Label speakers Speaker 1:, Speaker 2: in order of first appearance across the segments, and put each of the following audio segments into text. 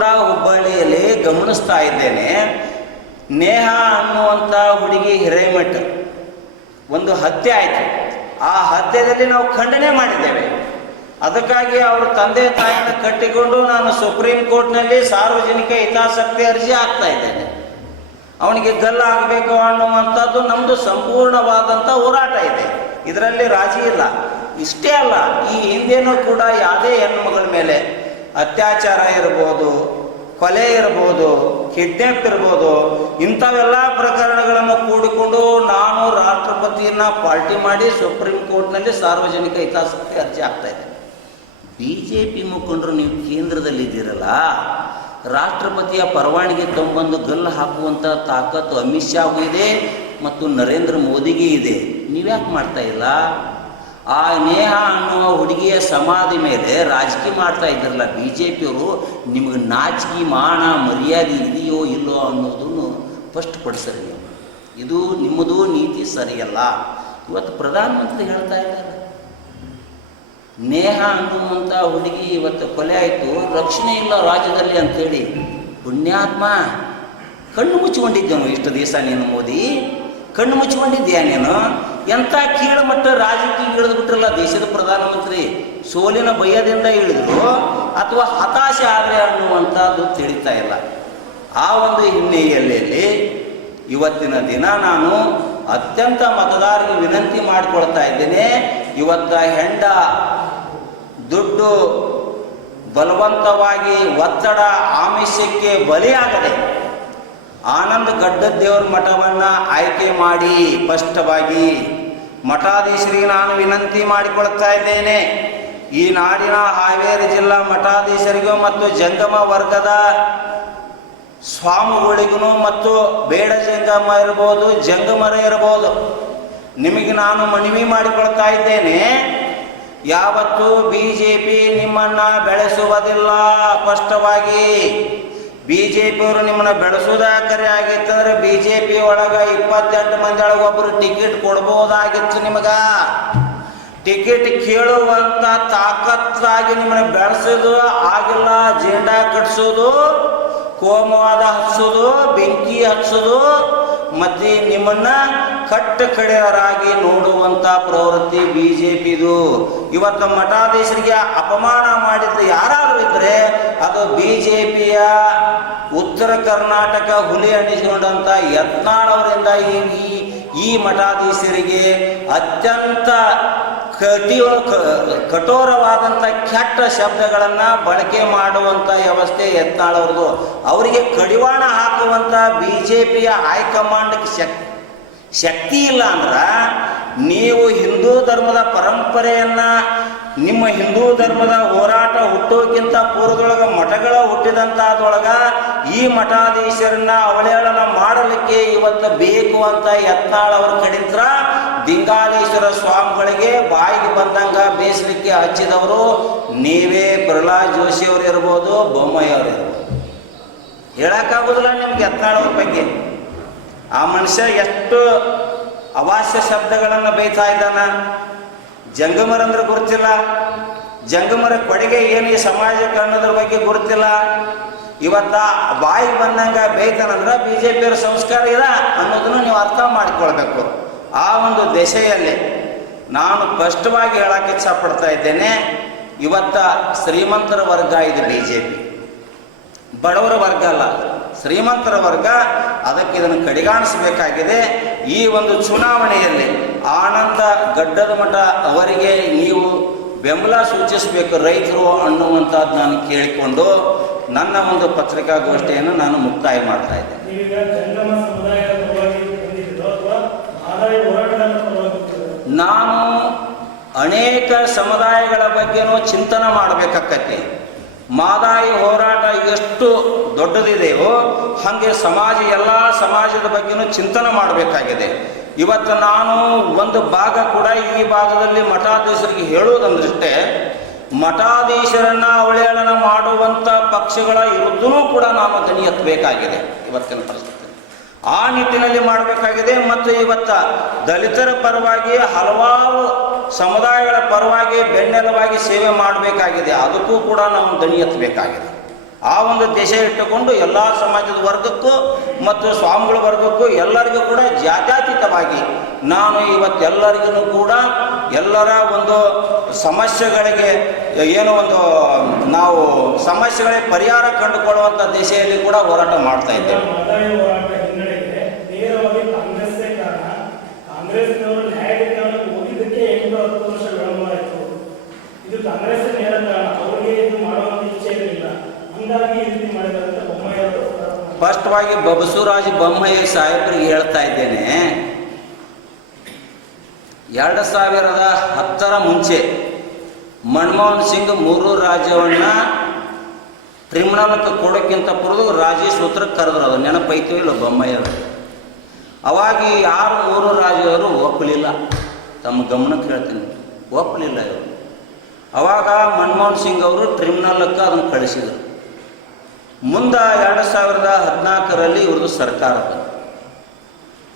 Speaker 1: ಹುಬ್ಬಳ್ಳಿಯಲ್ಲಿ ಗಮನಿಸ್ತಾ ಇದ್ದೇನೆ. ನೇಹ ಅನ್ನುವಂಥ ಹುಡುಗಿ ಹಿರೇಮಠ. ಒಂದು ಹತ್ಯೆ ಆಯಿತು. ಆ ಹತ್ಯೆಯಲ್ಲಿ ನಾವು ಖಂಡನೆ ಮಾಡಿದ್ದೇವೆ. ಅದಕ್ಕಾಗಿ ಅವರ ತಂದೆ ತಾಯಿನ ಕಟ್ಟಿಕೊಂಡು ನಾನು ಸುಪ್ರೀಂ ಕೋರ್ಟ್ನಲ್ಲಿ ಸಾರ್ವಜನಿಕ ಹಿತಾಸಕ್ತಿ ಅರ್ಜಿ ಆಗ್ತಾ ಇದ್ದೇನೆ. ಅವನಿಗೆ ಗಲ್ಲ ಆಗಬೇಕು ಅನ್ನುವಂಥದ್ದು ನಮ್ಮದು ಸಂಪೂರ್ಣವಾದಂಥ ಹೋರಾಟ ಇದೆ. ಇದರಲ್ಲಿ ರಾಜಿ ಇಲ್ಲ. ಇಷ್ಟೇ ಅಲ್ಲ, ಈ ಹಿಂದೆನೂ ಕೂಡ ಯಾವುದೇ ಹೆಣ್ಮಗಳ ಮೇಲೆ ಅತ್ಯಾಚಾರ ಇರ್ಬೋದು, ಕೊಲೆ ಇರ್ಬೋದು ಕಿಡ್ನಾಪ್ ಇರ್ಬೋದು, ಇಂಥವೆಲ್ಲ ಪ್ರಕರಣಗಳನ್ನು ಕೂಡಿಕೊಂಡು ನಾನು ರಾಷ್ಟ್ರಪತಿಯನ್ನ ಪಾರ್ಟಿ ಮಾಡಿ ಸುಪ್ರೀಂ ಕೋರ್ಟ್ನಲ್ಲಿ ಸಾರ್ವಜನಿಕ ಹಿತಾಸಕ್ತಿ ಅರ್ಜಿ ಆಗ್ತಾ ಇದೆ ಬಿ ಜೆ ಪಿ ಮುಖಂಡರು ನೀವು ಕೇಂದ್ರದಲ್ಲಿದ್ದೀರಲ್ಲ ರಾಷ್ಟ್ರಪತಿಯ ಪರವಾನಗಿ ತೊಂಬಂದು ಗಲ್ಲು ಹಾಕುವಂಥ ತಾಕತ್ತು ಅಮಿತ್ ಶಾಗೂ ಇದೆ ಮತ್ತು ನರೇಂದ್ರ ಮೋದಿಗೆ ಇದೆ. ನೀವ್ಯಾಕೆ ಮಾಡ್ತಾ ಇಲ್ಲ? ಆ ನೇಹ ಅನ್ನುವ ಹುಡುಗಿಯ ಸಮಾಧಿ ಮೇಲೆ ರಾಜಕೀಯ ಮಾಡ್ತಾ ಇದ್ರಲ್ಲ ಬಿ ಜೆ ಪಿಯವರು ನಿಮಗೆ ನಾಚಿಕೆ ಮಾನ ಮರ್ಯಾದೆ ಇದೆಯೋ ಇಲ್ಲೋ ಅನ್ನೋದನ್ನು ಸ್ಪಷ್ಟಪಡಿಸ್ರಿ ನೀವು. ಇದು ನಿಮ್ಮದು ನೀತಿ ಸರಿಯಲ್ಲ. ಇವತ್ತು ಪ್ರಧಾನಮಂತ್ರಿ ಹೇಳ್ತಾ ಇದ್ದಾರೆ. ನೇಹ ಅನ್ನುವಂಥ ಹುಡುಗಿ ಇವತ್ತು ಕೊಲೆ ಆಯಿತು. ರಕ್ಷಣೆ ಇಲ್ಲ ರಾಜ್ಯದಲ್ಲಿ ಅಂಥೇಳಿ ಪುಣ್ಯಾತ್ಮ ಕಣ್ಣು ಮುಚ್ಚಿಕೊಂಡಿದ್ದೆ ಇಷ್ಟು ದಿವಸ ನೀನು ಮೋದಿ. ಕಣ್ಣು ಮುಚ್ಚಿಕೊಂಡಿದ್ಯಾ ನೀನು? ಎಂಥ ಕೀಳು ಮಟ್ಟ ರಾಜಕೀಯ ಇಳಿದು ಬಿಟ್ರಲ್ಲ ದೇಶದ ಪ್ರಧಾನಮಂತ್ರಿ? ಸೋಲಿನ ಭಯದಿಂದ ಇಳಿದ್ರು ಅಥವಾ ಹತಾಶೆ ಆದರೆ ಅನ್ನುವಂಥದ್ದು ತಿಳಿತಾ ಇಲ್ಲ. ಆ ಒಂದು ಹಿನ್ನೆಲೆಯಲ್ಲಿ ಇವತ್ತಿನ ದಿನ ನಾನು ಅತ್ಯಂತ ಮತದಾರರಿಗೆ ವಿನಂತಿ ಮಾಡಿಕೊಳ್ತಾ ಇದ್ದೇನೆ. ಇವತ್ತ ಹೆಂಡ ದುಡ್ಡು ಬಲವಂತವಾಗಿ ಒತ್ತಡ ಆಮಿಷಕ್ಕೆ ಬಲಿಯಾಗದೆ ಆನಂದ ಗಡ್ಡದೇವ್ರ ಮಠವನ್ನು ಆಯ್ಕೆ ಮಾಡಿ ಸ್ಪಷ್ಟವಾಗಿ ಮಠಾಧೀಶರಿಗೆ ನಾನು ವಿನಂತಿ ಮಾಡಿಕೊಳ್ತಾ ಇದ್ದೇನೆ. ಈ ನಾಡಿನ ಹಾವೇರಿ ಜಿಲ್ಲಾ ಮಠಾಧೀಶರಿಗೂ ಮತ್ತು ಜಂಗಮ ವರ್ಗದ ಸ್ವಾಮಿಗಳಿಗೂ ಮತ್ತು ಬೇಡ ಜಂಗಮ ಇರ್ಬೋದು, ಜಂಗಮರ ಇರ್ಬೋದು, ನಿಮಗೆ ನಾನು ಮನವಿ ಮಾಡಿಕೊಳ್ತಾ ಇದ್ದೇನೆ. ಯಾವತ್ತೂ ಬಿ ಜೆ ಪಿ ನಿಮ್ಮನ್ನು ಬೆಳೆಸುವುದಿಲ್ಲ, ಸ್ಪಷ್ಟವಾಗಿ. ಬಿ ಜೆ ಪಿಯವರು ನಿಮ್ಮನ್ನ ಬೆಳೆಸೋದ ಕರೆ ಆಗಿತ್ತಂದ್ರೆ ಬಿ ಜೆ ಪಿ ಒಳಗೆ ಇಪ್ಪತ್ತೆಂಟು ಮಂದಿ ಒಳಗೆ ಒಬ್ಬರು ಟಿಕೆಟ್ ಕೊಡ್ಬೋದಾಗಿತ್ತು ನಿಮಗೆ. ಟಿಕೆಟ್ ಕೇಳುವಂತ ತಾಕತ್ತಾಗಿ ನಿಮ್ಮನ್ನ ಬೆಳೆಸೋದು ಆಗಿಲ್ಲ, ಜೆಂಡಾ ಕಟ್ಸೋದು, ಕೋಮವಾದ ಹಚ್ಚೋದು, ಬೆಂಕಿ ಹಚ್ಚೋದು, ಮತ್ತೆ ನಿಮ್ಮನ್ನ ಕಟ್ಟ ಕಡೆಯವರಾಗಿ ನೋಡುವಂತ ಪ್ರವೃತ್ತಿ ಬಿ ಜೆ ಪಿದು ಇವತ್ತು ಮಠಾಧೀಶರಿಗೆ ಅಪಮಾನ ಮಾಡಿದ್ರೆ ಯಾರಾದರೂ ಇದ್ರೆ ಅದು ಬಿ ಜೆ ಪಿಯ ಉತ್ತರ ಕರ್ನಾಟಕ ಹುಲಿ ಅಣಿಸಿಕೊಂಡಂತ ಯತ್ನಾಳವರಿಂದ ಈ, ಈ- ಮಠಾಧೀಶರಿಗೆ ಅತ್ಯಂತ ಕಟಿ ಕ- ಕಠೋರವಾದಂಥ ಕೆಟ್ಟ ಶಬ್ದಗಳನ್ನು ಬಳಕೆ ಮಾಡುವಂಥ ವ್ಯವಸ್ಥೆ ಯತ್ನಾಳವ್ರದ್ದು ಅವರಿಗೆ ಕಡಿವಾಣ ಹಾಕುವಂಥ ಬಿ ಜೆ ಪಿಯ ಹೈಕಮಾಂಡ್ ಶಕ್ ಶಕ್ತಿ ಇಲ್ಲ ಅಂದ್ರೆ ನೀವು ಹಿಂದೂ ಧರ್ಮದ ಪರಂಪರೆಯನ್ನು, ನಿಮ್ಮ ಹಿಂದೂ ಧರ್ಮದ ಹೋರಾಟ ಹುಟ್ಟೋಕ್ಕಿಂತ ಪೂರ್ವದೊಳಗೆ ಮಠಗಳ ಹುಟ್ಟಿದಂತಾದೊಳಗ ಈ ಮಠಾಧೀಶರನ್ನ ಅವಳೇಳನ ಮಾಡಲಿಕ್ಕೆ ಇವತ್ತು ಬೇಕು ಅಂತ ಯತ್ನಾಳ್ ಅವ್ರ ಕಡಿತ್ರ ದಿಂಗಾಲೇಶ್ವರ ಸ್ವಾಮಿಗಳಿಗೆ ಬಾಯಿಗೆ ಬಂದಂಗ ಬೇಯಿಸಲಿಕ್ಕೆ ಹಚ್ಚಿದವರು ನೀವೇ ಪ್ರಹ್ಲಾದ್ ಜೋಶಿ ಅವ್ರು ಇರ್ಬೋದು, ಬೊಮ್ಮಾಯಿ ಅವ್ರು ಇರ್ಬೋದು. ಹೇಳಕ್ಕಾಗೋದಿಲ್ಲ ನಿಮ್ಗೆ ಎತ್ತಾಳವ್ರ ಬಗ್ಗೆ? ಆ ಮನುಷ್ಯ ಎಷ್ಟು ಅವಾಸ್ಯ ಶಬ್ದಗಳನ್ನು ಬೈತಾ ಇದ್ದಾನ? ಜಂಗಮರಂದ್ರೆ ಗುರುತಿಲ್ಲ. ಜಂಗಮರ ಕೊಡುಗೆ ಏನು ಈ ಸಮಾಜಕ್ಕೆ ಅನ್ನೋದ್ರ ಬಗ್ಗೆ ಗೊತ್ತಿಲ್ಲ ಇವತ್ತ ಬಾಯಿ ಬಂದಂಗ ಬೈತಾನಂದ್ರ ಬಿ ಜೆ ಪಿಯವ್ರ ಸಂಸ್ಕಾರ ಇದ ಅನ್ನೋದನ್ನು ನೀವು ಅರ್ಥ ಮಾಡಿಕೊಳ್ಬೇಕು. ಆ ಒಂದು ದೆಸೆಯಲ್ಲಿ ನಾನು ಸ್ಪಷ್ಟವಾಗಿ ಹೇಳಕ್ಕೆ ಇಚ್ಛಪಡ್ತಾ ಇದ್ದೇನೆ, ಇವತ್ತ ಶ್ರೀಮಂತರ ವರ್ಗ ಇದೆ ಬಿ ಜೆ ಪಿ ಬಡವರ ವರ್ಗ ಅಲ್ಲ. ಶ್ರೀಮಂತರ ವರ್ಗ ಅದಕ್ಕೆ ಇದನ್ನು ಕಡೆಗಾಣಿಸಬೇಕಾಗಿದೆ. ಈ ಒಂದು ಚುನಾವಣೆಯಲ್ಲಿ ಆನಂದ ಗಡ್ಡದ ಮಠ ಅವರಿಗೆ ನೀವು ಬೆಂಬಲ ಸೂಚಿಸಬೇಕು ರೈತರು ಅನ್ನುವಂಥದ್ದು ನಾನು ಕೇಳಿಕೊಂಡು ನನ್ನ ಒಂದು ಪತ್ರಿಕಾಗೋಷ್ಠಿಯನ್ನು ನಾನು ಮುಕ್ತಾಯ ಮಾಡ್ತಾ ನಾನು ಅನೇಕ ಸಮುದಾಯಗಳ ಬಗ್ಗೆನೂ ಚಿಂತನೆ ಮಾಡಬೇಕಾಕತಿ ಮಾದಾಯಿ ಹೋರಾಟ ಎಷ್ಟು ದೊಡ್ಡದಿದೆಯೋ ಹಾಗೆ ಸಮಾಜ, ಎಲ್ಲ ಸಮಾಜದ ಬಗ್ಗೆನೂ ಚಿಂತನೆ ಮಾಡಬೇಕಾಗಿದೆ. ಇವತ್ತು ನಾನು ಒಂದು ಭಾಗ ಕೂಡ ಈ ಭಾಗದಲ್ಲಿ ಮಠಾಧೀಶರಿಗೆ ಹೇಳುವುದಂದ್ರಷ್ಟೇ, ಮಠಾಧೀಶರನ್ನ ಅವಳೇಳನ ಮಾಡುವಂಥ ಪಕ್ಷಗಳ ವಿರುದ್ಧನೂ ಕೂಡ ನಾನು ದನಿ ಎತ್ತಬೇಕಾಗಿದೆ ಇವತ್ತಿನ ಪರಿಸ್ಥಿತಿ. ಆ ನಿಟ್ಟಿನಲ್ಲಿ ಮಾಡಬೇಕಾಗಿದೆ ಮತ್ತು ಇವತ್ತ ದಲಿತರ ಪರವಾಗಿ ಹಲವಾರು ಸಮುದಾಯಗಳ ಪರವಾಗಿ ಬೆನ್ನೆಲುವಾಗಿ ಸೇವೆ ಮಾಡಬೇಕಾಗಿದೆ. ಅದಕ್ಕೂ ಕೂಡ ನಾವು ದಣಿ ಎತ್ತಬೇಕಾಗಿದೆ ಆ ಒಂದು ದೇಶ ಇಟ್ಟುಕೊಂಡು ಎಲ್ಲ ಸಮಾಜದ ವರ್ಗಕ್ಕೂ ಮತ್ತು ಸ್ವಾಮಿಗಳ ವರ್ಗಕ್ಕೂ ಎಲ್ಲರಿಗೂ ಕೂಡ ಜಾತ್ಯತೀತವಾಗಿ ನಾನು ಇವತ್ತೆಲ್ಲರಿಗೂ ಕೂಡ ಎಲ್ಲರ ಒಂದು ಸಮಸ್ಯೆಗಳಿಗೆ ಏನೋ ಒಂದು, ನಾವು ಸಮಸ್ಯೆಗಳಿಗೆ ಪರಿಹಾರ ಕಂಡುಕೊಳ್ಳುವಂಥ ದಿಶೆಯಲ್ಲಿ ಕೂಡ ಹೋರಾಟ ಮಾಡ್ತಾ ಇದ್ದೇವೆ. ಸ್ಪಷ್ಟವಾಗಿ ಬಸವರಾಜ ಬೊಮ್ಮಾಯಿ ಸಾಹೇಬರಿಗೆ ಹೇಳ್ತಾ ಇದ್ದೇನೆ. ಎರಡು ಸಾವಿರದ ಹತ್ತರ ಮುಂಚೆ ಮನಮೋಹನ್ ಸಿಂಗ್ ಮೂರು ರಾಜ್ಯವನ್ನ ಟ್ರಿಬ್ಯುನಲ್ಗೆ ಕೊಡೋಕ್ಕಿಂತ ಪೂರ್ವ ರಾಜೇಶ್ ಉತ್ತರಕ್ಕೆ ಕರೆದ್ರು ಅದು ನೆನಪೈತು ಇಲ್ಲ ಬೊಮ್ಮಾಯಿಯವರು. ಅವಾಗ ಯಾರು ಮೂರು ರಾಜ್ಯವರು ಒಪ್ಪಲಿಲ್ಲ. ತಮ್ಮ ಗಮನಕ್ಕೆ ಹೇಳ್ತೀನಿ. ಒಪ್ಪಲಿಲ್ಲ ಇವರು. ಅವಾಗ ಮನಮೋಹನ್ ಸಿಂಗ್ ಅವರು ಟ್ರಿಬ್ಯುನಲ್ಕ್ಕೆ ಅದನ್ನು ಕಳಿಸಿದರು. ಮುಂದೆ ಎರಡು ಸಾವಿರದ ಹದಿನಾಲ್ಕರಲ್ಲಿ ಇವ್ರದ್ದು ಸರ್ಕಾರ ಬಂತು.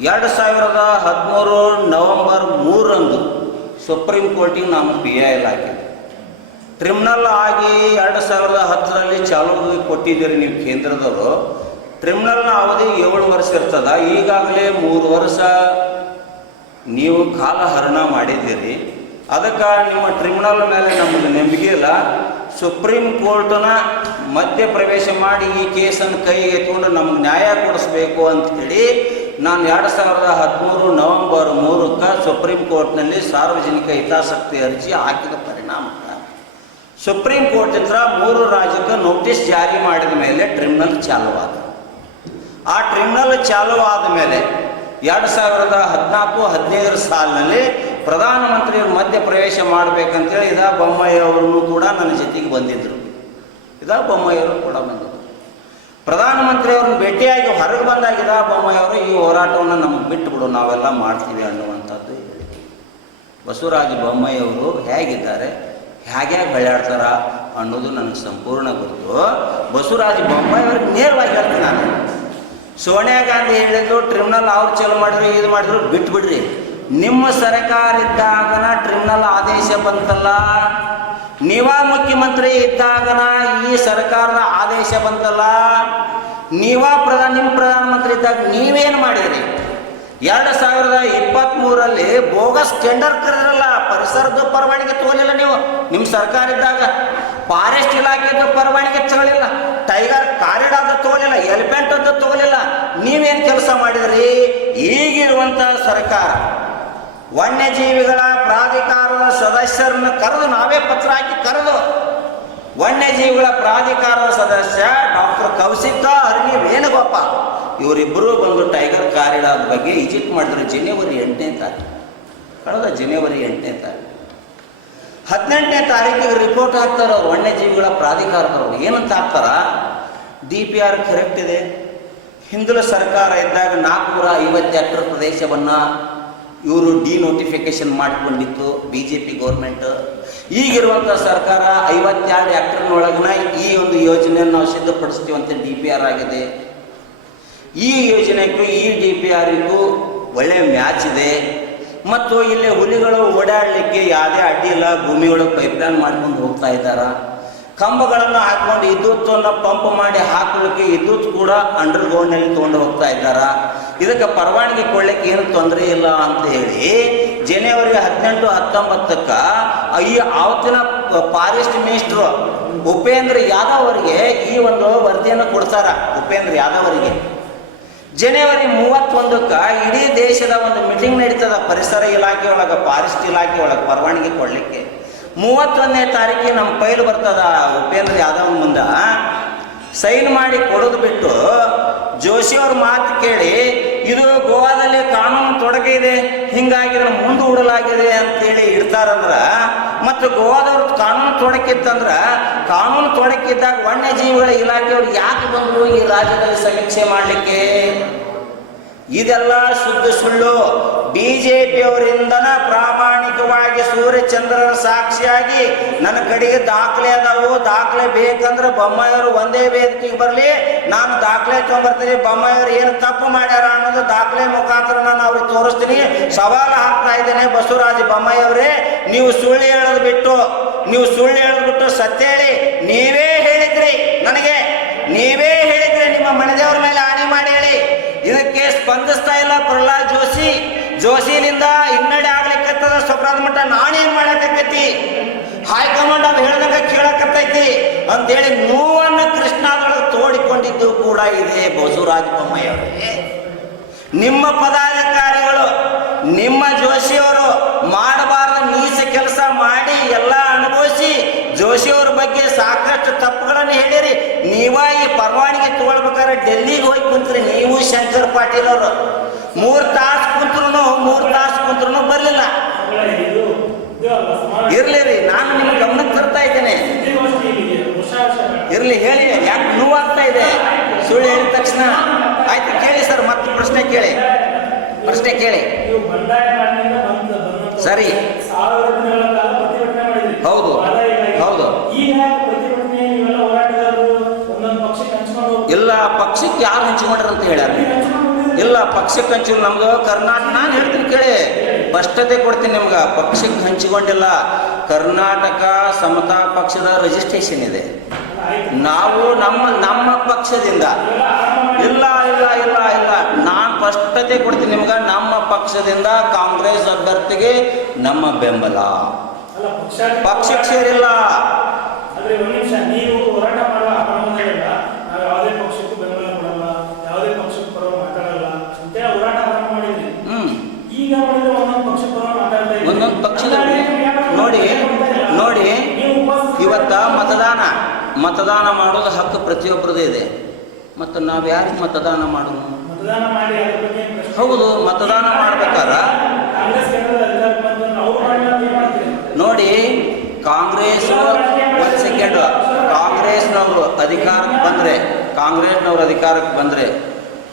Speaker 1: ಎರಡು ಸಾವಿರದ ಹದಿಮೂರು ನವೆಂಬರ್ ಮೂರರಂದು ಸುಪ್ರೀಂ ಕೋರ್ಟಿಗೆ ನಾನು ಪಿ ಐ ಎಲ್ ಟ್ರಿಮಿನಲ್ ಆಗಿ ಎರಡು ಸಾವಿರದ ಹತ್ತರಲ್ಲಿ ಚಾಲೂ ಕೊಟ್ಟಿದ್ದೀರಿ ನೀವು ಕೇಂದ್ರದವರು. ಟ್ರಿಮಿನಲ್ನ ಅವಧಿ ಏಳು ವರ್ಷ ಇರ್ತದ. ಈಗಾಗಲೇ ಮೂರು ವರ್ಷ ನೀವು ಕಾಲ ಹರಣ ಮಾಡಿದ್ದೀರಿ. ಅದಕ್ಕೆ ನಿಮ್ಮ ಟ್ರಿಮಿನಲ್ ಮೇಲೆ ನಮಗೆ ನಂಬಿಕೆ ಇಲ್ಲ. ಸುಪ್ರೀಂ ಕೋರ್ಟ್ನ ಮಧ್ಯ ಪ್ರವೇಶ ಮಾಡಿ ಈ ಕೇಸನ್ನು ಕೈಗೆ ಎತ್ಕೊಂಡು ನಮ್ಗೆ ನ್ಯಾಯ ಕೊಡಿಸ್ಬೇಕು ಅಂತ ಹೇಳಿ ನಾನು ಎರಡು ಸಾವಿರದ ಹದಿಮೂರು ನವೆಂಬರ್ ಮೂರಕ್ಕೆ ಸುಪ್ರೀಂ ಕೋರ್ಟ್ನಲ್ಲಿ ಸಾರ್ವಜನಿಕ ಹಿತಾಸಕ್ತಿ ಅರ್ಜಿ ಹಾಕಿದ ಪರಿಣಾಮ. ಸುಪ್ರೀಂ ಕೋರ್ಟಿಂದ ಮೂರು ರಾಜ್ಯಕ್ಕೆ ನೋಟಿಸ್ ಜಾರಿ ಮಾಡಿದ ಮೇಲೆ ಟ್ರಿಬ್ಯುನಲ್ ಚಾಲುವಾದ ಆ ಟ್ರಿಬ್ಯುನಲ್ ಆದ ಮೇಲೆ ಎರಡು ಸಾವಿರದ ಹದಿನಾಲ್ಕು ಹದಿನೈದರ ಸಾಲಿನಲ್ಲಿ ಪ್ರಧಾನಮಂತ್ರಿಯವರು ಮಧ್ಯ ಪ್ರವೇಶ ಮಾಡಬೇಕಂತೇಳಿ ಇದಾ ಬೊಮ್ಮಾಯಿ ಅವರನ್ನು ಕೂಡ ನನ್ನ ಜೊತೆಗೆ ಬಂದಿದ್ದರು ಇದಾ ಬೊಮ್ಮಯ್ಯವರು ಕೂಡ ಬಂದಿದ್ದರು ಪ್ರಧಾನಮಂತ್ರಿ ಅವ್ರನ್ನ ಭೇಟಿಯಾಗಿ ಹೊರಗೆ ಬಂದಾಗ ಅವರು, ಈ ಹೋರಾಟವನ್ನು ನಮಗೆ ಬಿಟ್ಟು ಬಿಡು ನಾವೆಲ್ಲ ಮಾಡ್ತೀವಿ ಅನ್ನುವಂಥದ್ದು ಹೇಳಿಕೆ ಬಸವರಾಜ ಬೊಮ್ಮಯ್ಯವರು ಹೇಗಿದ್ದಾರೆ, ಹೇಗೆ ಬೆಳೆಯಾಡ್ತಾರ ಅನ್ನೋದು ನನಗೆ ಸಂಪೂರ್ಣ ಗೊತ್ತು. ಬಸವರಾಜ ಬೊಮ್ಮಯ್ಯವ್ರಿಗೆ ನೇರವಾಗಿ ಹೇಳ್ತೀನಿ ನಾನು. ಸೋನಿಯಾ ಗಾಂಧಿ ಹೇಳಿದ್ರು, ಟ್ರಿಬ್ಯುನಲ್ ಅವ್ರು ಚಲೋ ಮಾಡಿದ್ರು, ಇದು ಮಾಡಿದ್ರು, ಬಿಟ್ಬಿಡ್ರಿ. ನಿಮ್ಮ ಸರ್ಕಾರ ಇದ್ದಾಗನ ಟ್ರಿಬ್ಯುನಲ್ ಆದೇಶ ಬಂತಲ್ಲ ನೀವ ಮುಖ್ಯಮಂತ್ರಿ ಇದ್ದಾಗನ ಈ ಸರ್ಕಾರದ ಆದೇಶ ಬಂತಲ್ಲ, ನೀವ ಪ್ರಧಾನ, ನಿಮ್ಮ ಪ್ರಧಾನಮಂತ್ರಿ ಇದ್ದಾಗ ನೀವೇನು ಮಾಡಿದ್ರಿ? ಎರಡು ಸಾವಿರದ ಇಪ್ಪತ್ತ್ಮೂರಲ್ಲಿ ಬೋಗಸ್ ಟೆಂಡರ್ ಕರೆದ್ರಲ್ಲ, ಪರಿಸರದ ಪರವಾನಿಗೆ ತಗೊಲಿಲ್ಲ ನೀವು. ನಿಮ್ಮ ಸರ್ಕಾರ ಇದ್ದಾಗ ಫಾರೆಸ್ಟ್ ಇಲಾಖೆದು ಪರವಾನಿಗೆ ತಗೊಳ್ಳಿಲ್ಲ ಟೈಗರ್ ಕಾರಿಡಾರ್ ತಗೊಳ್ಳಿಲ್ಲ ಎಲಿಫೆಂಟ್ ಅಂತ ತಗೊಳ್ಳಿಲ್ಲ ನೀವೇನು ಕೆಲಸ ಮಾಡಿದ್ರಿ? ಈಗಿರುವಂಥ ಸರ್ಕಾರ ವನ್ಯಜೀವಿಗಳ ಪ್ರಾಧಿಕಾರದ ಸದಸ್ಯರನ್ನು ಕರೆದು ನಾವೇ ಪತ್ರ ಹಾಕಿ ಕರೆದು. ವನ್ಯಜೀವಿಗಳ ಪ್ರಾಧಿಕಾರದ ಸದಸ್ಯ ಡಾಕ್ಟರ್ ಕೌಶಿಕ ಅರ್ನಿ ವೇಣುಗೋಪ ಇವರಿಬ್ಬರೂ ಬಂದು ಟೈಗರ್ ಕಾರಿಡಾರ್ ಬಗ್ಗೆ ವಿಸಿಟ್ ಮಾಡಿದ್ರು ಜನವರಿ ಎಂಟನೇ ತಾರೀಕು, ಕಳೆದ ಜನವರಿ ಎಂಟನೇ ತಾರೀಕು. ಹದಿನೆಂಟನೇ ತಾರೀಕಿಗೆ ರಿಪೋರ್ಟ್ ಹಾಕ್ತಾರೆ ಅವ್ರು ವನ್ಯಜೀವಿಗಳ ಪ್ರಾಧಿಕಾರದವ್ರು. ಏನಂತ ಹಾಕ್ತಾರ? ಡಿ ಪಿ ಆರ್ ಕರೆಕ್ಟ್ ಇದೆ. ಹಿಂದುಳ ಸರ್ಕಾರ ಇದ್ದಾಗ ನಾಲ್ಕುನೂರ ಐವತ್ತು ಪ್ರದೇಶವನ್ನು ಇವರು ಡಿನೋಟಿಫಿಕೇಶನ್ ಮಾಡಿಕೊಂಡಿತ್ತು ಬಿ ಜೆ ಪಿ ಗೌರ್ಮೆಂಟ್ ಈಗಿರುವಂಥ ಸರ್ಕಾರ ಐವತ್ತೆರಡು ಒಳಗನ ಈ ಒಂದು ಯೋಜನೆಯನ್ನು ನಾವು ಅಂತ ಡಿ ಪಿ ಆರ್ ಆಗಿದೆ. ಈ ಯೋಜನೆಗೂ, ಈ ಡಿ ಪಿ ಆರಿಗೂ ಒಳ್ಳೆಯ ಮ್ಯಾಚ್ ಇದೆ. ಮತ್ತು ಇಲ್ಲಿ ಹುಲಿಗಳು ಓಡಾಡಲಿಕ್ಕೆ ಯಾವುದೇ ಅಡ್ಡಿ ಇಲ್ಲ. ಭೂಮಿ ಒಳಗೆ ಪೈಪ್ಲೈನ್ ಮಾಡ್ಕೊಂಡು ಹೋಗ್ತಾ ಇದ್ದಾರೆ? ಕಂಬಗಳನ್ನು ಹಾಕೊಂಡು ವಿದ್ಯುತ್ತನ್ನು ಪಂಪ್ ಮಾಡಿ ಹಾಕಲಿಕ್ಕೆ ವಿದ್ಯುತ್ ಕೂಡ ಅಂಡರ್ ಗ್ರೌಂಡ್ನಲ್ಲಿ ತೊಗೊಂಡು ಹೋಗ್ತಾ ಇದ್ದಾರೆ? ಇದಕ್ಕೆ ಪರವಾನಗಿ ಕೊಡ್ಲಿಕ್ಕೆ ಏನು ತೊಂದರೆ ಇಲ್ಲ ಅಂತ ಹೇಳಿ ಜನವರಿ ಹದಿನೆಂಟು ಹತ್ತೊಂಬತ್ತಕ್ಕೆ ಈ ಆವತ್ತಿನ ಫಾರೆಸ್ಟ್ ಮಿನಿಸ್ಟ್ರು ಉಪೇಂದ್ರ ಯಾದವ್ ಅವರಿಗೆ ಈ ಒಂದು ವರದಿಯನ್ನು ಕೊಡ್ತಾರ, ಉಪೇಂದ್ರ ಯಾದವ್ ಅವರಿಗೆ. ಜನವರಿ ಮೂವತ್ತೊಂದಕ್ಕೆ ಇಡೀ ದೇಶದ ಒಂದು ಮೀಟಿಂಗ್ ನಡೀತದ ಪರಿಸರ ಇಲಾಖೆ ಒಳಗೆ ಫಾರೆಸ್ಟ್ ಇಲಾಖೆ ಒಳಗೆ ಪರವಾನಗಿ ಕೊಡಲಿಕ್ಕೆ. ಮೂವತ್ತೊಂದನೇ ತಾರೀಕಿಗೆ ನಮ್ಮ ಪೈಲು ಬರ್ತದ ಉಪೇಂದ್ರ ಯಾದವ್ ಮುಂದೆ. ಸೈನ್ ಮಾಡಿ ಕೊಡೋದು ಬಿಟ್ಟು ಜೋಶಿ ಅವ್ರ ಮಾತು ಕೇಳಿ, ಇದು ಗೋವಾದಲ್ಲಿ ಕಾನೂನು ತೊಡಕೆ ಇದೆ, ಹಿಂಗಾಗಿ ಮುಂದೂಡಲಾಗಿದೆ ಅಂತೇಳಿ ಇಡ್ತಾರಂದ್ರ, ಮತ್ತು ಗೋವಾದವ್ರ ಕಾನೂನು ತೊಡಕಿತ್ತಂದ್ರ ಕಾನೂನು ತೊಡಕಿದ್ದಾಗ ವನ್ಯಜೀವಿಗಳ ಇಲಾಖೆಯವ್ರು ಯಾಕೆ ಬಂದರು ಈ ರಾಜ್ಯದಲ್ಲಿ ಸಮೀಕ್ಷೆ ಮಾಡಲಿಕ್ಕೆ? ಇದೆಲ್ಲ ಶುದ್ಧ ಸುಳ್ಳು. ಬಿ ಜೆ ಪಿಯವರಿಂದನ ಪ್ರಾಮಾಣಿಕವಾಗಿ ಸೂರ್ಯಚಂದ್ರರ ಸಾಕ್ಷಿಯಾಗಿ ನನ್ನ ಕಡೆಗೆ ದಾಖಲೆ ಅದಾವು. ದಾಖಲೆ ಬೇಕಂದ್ರೆ ಬೊಮ್ಮಾಯಿಯವರು ಒಂದೇ ವೇದಿಕೆಗೆ ಬರಲಿ. ನಾನು ದಾಖಲೆ ತೊಗೊಂಬರ್ತೀನಿ. ಬೊಮ್ಮಾಯಿಯವರು ಏನು ತಪ್ಪು ಮಾಡ್ಯಾರ ಅನ್ನೋದು ದಾಖಲೆ ಮುಖಾಂತರ ನಾನು ಅವ್ರಿಗೆ ತೋರಿಸ್ತೀನಿ. ಸವಾಲು ಹಾಕ್ತಾ ಇದ್ದೇನೆ ಬಸವರಾಜ ಬೊಮ್ಮಾಯಿಯವರೇ. ನೀವು ಸುಳ್ಳು ಹೇಳೋದು ಬಿಟ್ಟು, ನೀವು ಸುಳ್ಳು ಹೇಳೋದು ಬಿಟ್ಟು ಸತ್ಯ ಹೇಳಿ. ನೀವೇ ಹೇಳಿದ್ರಿ ನನಗೆ. ನೀವೇ ಹೇಳಿದ್ರೆ ನಿಮ್ಮ ಮನೆದೇವರ ಮೇಲೆ ಆಣೆ ಮಾಡಿ ಹೇಳಿ ಇದಕ್ಕೆ ಸ್ಪಂದಿಸ್ತಾ ಇಲ್ಲ ಪ್ರಹ್ಲಾದ್ ಜೋಶಿ. ಜೋಶಿಲಿಂದ ಹಿನ್ನಡೆ ಆಗ್ಲಿಕ್ಕತ್ತದ ಸ್ವಪ್ರಾದ ಮಟ್ಟ ನಾನೇನ್ ಮಾಡಕತ್ತೈತಿ ಹೈಕಮಾಂಡ್ ಅವ್ರು ಹೇಳ್ದಂಗ ಕೇಳಕತ್ತೈತಿ. ಅಂತೇಳಿ ನೋವನ್ನು ಕೃಷ್ಣದೊಳಗೆ ತೋಡಿಕೊಂಡಿದ್ದು ಕೂಡ ಇದೆ ಬಸವರಾಜ ಬೊಮ್ಮಾಯಿ ಅವರೇ ನಿಮ್ಮ ಪದಾಧಿಕಾರಿಗಳು, ನಿಮ್ಮ ಜೋಶಿಯವರು ಮಾಡಬಾರ್ದ ನೀಚ ಕೆಲಸ ಮಾಡಿ ಎಲ್ಲ ಅನುಭವಿಸಿ ಜೋಶಿಯವ್ರ ಬಗ್ಗೆ ಸಾಕಷ್ಟು ತಪ್ಪುಗಳನ್ನು ಹೇಳಿರಿ ನೀವ ಈ ಪರವಾನಿಗೆ ತಗೊಳ್ಬೇಕಾದ್ರೆ ಡೆಲ್ಲಿಗೆ ಹೋಗಿ ಕುಂತ್ರಿ ನೀವು ಶಂಕರ್ ಪಾಟೀಲ್ ಅವರು. ಮೂರು ತಾಸು ಕುಂತ್ರು ಮೂರು ತಾಸು ಕುಂತ್ರು ಬರಲಿಲ್ಲ. ಇರ್ಲಿ ರೀ ನಾನು ನಿಮ್ಮ ಗಮನ ತರ್ತಾ ಇದ್ದೇನೆ. ಇರ್ಲಿ ಹೇಳಿ ಯಾಕೆ ನೋವಾಗ್ತಾ ಇದೆ? ಸುಳ್ಳು ಹೇಳಿದ ತಕ್ಷಣ. ಆಯ್ತು ಕೇಳಿ ಸರ್ ಮತ್ತೆ ಪ್ರಶ್ನೆ ಕೇಳಿ. ಪ್ರಶ್ನೆ ಕೇಳಿ.
Speaker 2: ನೀವು
Speaker 1: ಸರಿ.
Speaker 2: ಸಾವಿರ ದಿನಗಳ ಕಾಲ ಪ್ರತಿಭಟನೆ ಮಾಡಿದ್ರಿ
Speaker 1: ಹೌದು.
Speaker 2: ವಾದ ಹೀಗಾಗಿ.
Speaker 1: ಹೌದು.
Speaker 2: ಈಗ ಪ್ರತಿಭಟನೆ ನೀವೆಲ್ಲ ಹೋರಾಟಗಾರರು ಒಂದೊಂದು ಪಕ್ಷಕ್ಕೆ ಹಂಚ್ಕೊಂಡು ಹೋಗ್ತೀರಿ.
Speaker 1: ಇಲ್ಲ ಪಕ್ಷಕ್ಕೆ ಯಾರು ಹಂಚಿಕೊಂಡ್ರ ಅಂತ ಹೇಳ್ಯಾರ. ಇಲ್ಲ, ಪಕ್ಷಕ್ಕೆ ಹಂಚಿಲ್ಲ ನಮ್ಗೆ ಕರ್ನಾಟಕ ನಾನು ಹೇಳ್ತೀನಿ ಕೇಳಿ. ಸ್ಪಷ್ಟತೆ ಕೊಡ್ತೀನಿ ನಿಮ್ಗೆ. ಪಕ್ಷಕ್ಕೆ ಹಂಚಿಕೊಂಡಿಲ್ಲ. ಕರ್ನಾಟಕ ಸಮತಾ ಪಕ್ಷದ ರಿಜಿಸ್ಟ್ರೇಷನ್ ಇದೆ. ನಾವು ನಮ್ಮ ನಮ್ಮ ಪಕ್ಷದಿಂದ. ಇಲ್ಲ ಇಲ್ಲ ಇಲ್ಲ ಇಲ್ಲ. ನಾನು ಸ್ಪಷ್ಟತೆ ಕೊಡ್ತೀನಿ ನಿಮ್ಗೆ. ನಮ್ಮ ಪಕ್ಷದಿಂದ ಕಾಂಗ್ರೆಸ್ ಅಭ್ಯರ್ಥಿಗೆ ನಮ್ಮ ಬೆಂಬಲ. ಪಕ್ಷಕ್ಕೆ ಸೇರಿಲ್ಲ. ಮತದಾನ ಮಾಡೋದು ಹಕ್ಕು ಪ್ರತಿಯೊಬ್ಬರದೇ ಇದೆ. ಮತ್ತು ನಾವು ಯಾರಿಗೆ ಮತದಾನ
Speaker 2: ಮಾಡೋದು?
Speaker 1: ಹೌದು ಮತದಾನ ಮಾಡ್ಬೇಕಾರ ನೋಡಿ ಕಾಂಗ್ರೆಸ್ ಒಂದು ಸೆಕೆಂಡ್ ಕಾಂಗ್ರೆಸ್ನವರು ಅಧಿಕಾರಕ್ಕೆ ಬಂದರೆ ಕಾಂಗ್ರೆಸ್ನವರು ಅಧಿಕಾರಕ್ಕೆ ಬಂದರೆ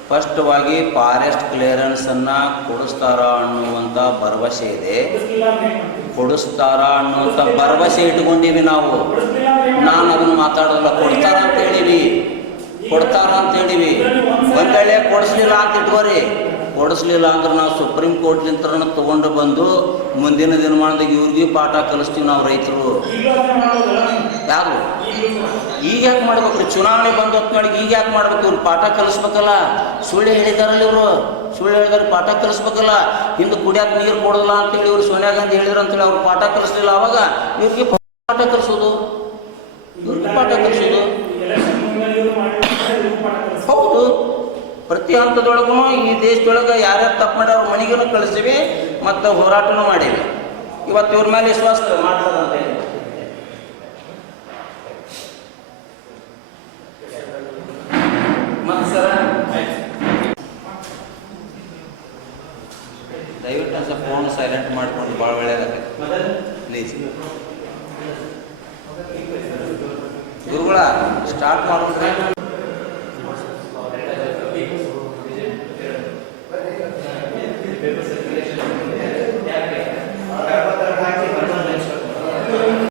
Speaker 1: ಸ್ಪಷ್ಟವಾಗಿ ಫಾರೆಸ್ಟ್ ಕ್ಲಿಯರೆನ್ಸನ್ನು ಕೊಡಿಸ್ತಾರ ಅನ್ನುವಂಥ ಭರವಸೆ ಇದೆ? ಕೊಡಿಸ್ತಾರ ಅನ್ನುವಂಥ ಭರವಸೆ ಇಟ್ಕೊಂಡೀವಿ ನಾವು ನಾನು ಅದನ್ನ ಮಾತಾಡೋದಿಲ್ಲ, ಕೊಡ್ತಾರ ಅಂತ ಹೇಳಿವಿ ಕೊಡ್ತಾರ ಅಂತ ಹೇಳಿವಿ ಒಂದ್ ವೇಳೆ ಕೊಡಿಸ್ಲಿಲ್ಲ ಅಂತ ಇಟ್ಕೋರಿ ಕೊಡಿಸ್ಲಿಲ್ಲ ಅಂದ್ರೆ ನಾವು ಸುಪ್ರೀಂ ಕೋರ್ಟ್ಲಿಂತ ತಗೊಂಡು ಬಂದು ಮುಂದಿನ ದಿನಮಾನದಾಗ ಇವ್ರಿಗೆ ಪಾಠ ಕಲಿಸ್ತೀವಿ ನಾವು ರೈತರು? ಯಾರು. ಈಗ ಯಾಕೆ ಮಾಡ್ಬೇಕ್ರಿ ಚುನಾವಣೆ ಬಂದ ಹೊತ್ನಾಳಿಗೆ ಈಗ ಯಾಕೆ ಮಾಡ್ಬೇಕು? ಇವ್ರು ಪಾಠ ಕಲಿಸ್ಬೇಕಲ್ಲ. ಸುಳ್ಳು ಹೇಳಿದಾರಲ್ಲ ಇವರು. ಸುಳ್ಳು ಹೇಳಿದಾರೆ ಪಾಠ ಕಲಿಸ್ಬೇಕಲ್ಲ. ಹಿಂದೆ ಕುಡಿಯಕ್ಕೆ ನೀರು ಕೊಡೋದಿಲ್ಲ ಅಂತೇಳಿ ಇವ್ರು ಸೋನಿಯಾ ಗಾಂಧಿ ಹೇಳಿದ್ರು ಅಂತೇಳಿ ಅವ್ರು ಪಾಠ ಕಲಿಸ್ಲಿಲ್ಲ. ಅವಾಗ ಇವ್ರಿಗೆ ಪಾಠ ಕಲಿಸೋದು. ಇವ್ರಿಗೆ ಪಾಠ ಕಲಿಸೋದು. ಹೌದು. ಪ್ರತಿ ಹಂತದೊಳಗೂ ಈ ದೇಶದೊಳಗೆ ಯಾರ್ಯಾರು ತಪ್ಪು ಮಾಡ್ಯಾರ ಮನೆಗೂ ಕಳಿಸ್ತೀವಿ, ಮತ್ತು ಹೋರಾಟನೂ ಮಾಡೀವಿ. ಇವತ್ತು ಇವ್ರ ಮೇಲೆ ವಿಶ್ವಾಸ ಮಾಡ್ತಾರಂತ ಹೇಳಿ ಮತ್ತೆ ಸರ ದಯವಿಟ್ಟು ಒಂದು ಸ್ವಲ್ಪ ಫೋನ್ ಸೈಲೆಂಟ್ ಮಾಡ್ಕೊಂಡು ಭಾಳ ಒಳ್ಳೇದಾಗತ್ತೆ ಪ್ಲೀಸ್ ಗುರುಗಳ ಸ್ಟಾರ್ಟ್ ಮಾಡೋಣ್ರಿ